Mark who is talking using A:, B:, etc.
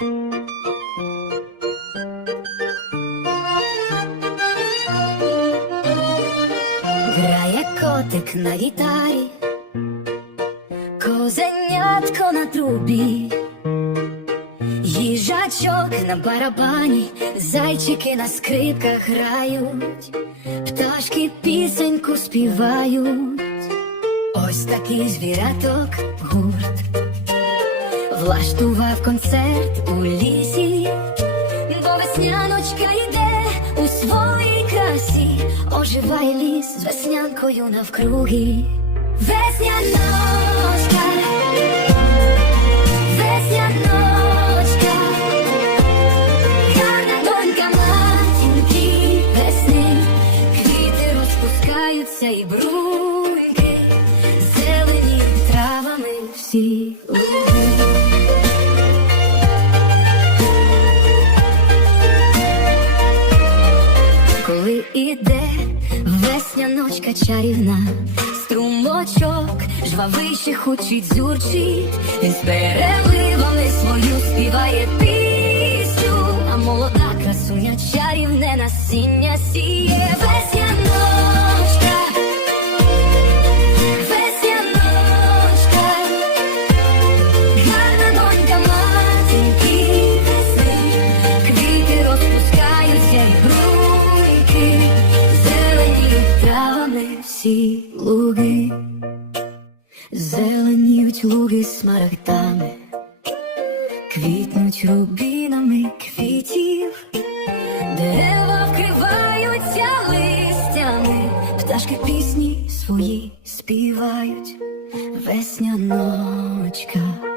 A: Грає котик на гітарі, козенятко на трубі, їжачок на барабані, зайчики на скрипках грають, пташки пісеньку співають. Ось такий звіряток гурт влаштував концерт у лісі, бо весняночка йде у своїй красі, оживає ліс з веснянкою навкруги. Весняночка, весняночка, гарна матінки весни, квіти розпускаються і бруйки, зелені травами всі іде весняночка чарівна, струмочок жвавий хучить зюрчить, він з переливами свою співає пісню, а молода красуня чарівне насіння сіє всі луги, зеленіють луги смарагдами, квітнуть рубінами квітів, дерева вкриваються листями, пташки пісні свої співають, весняночка.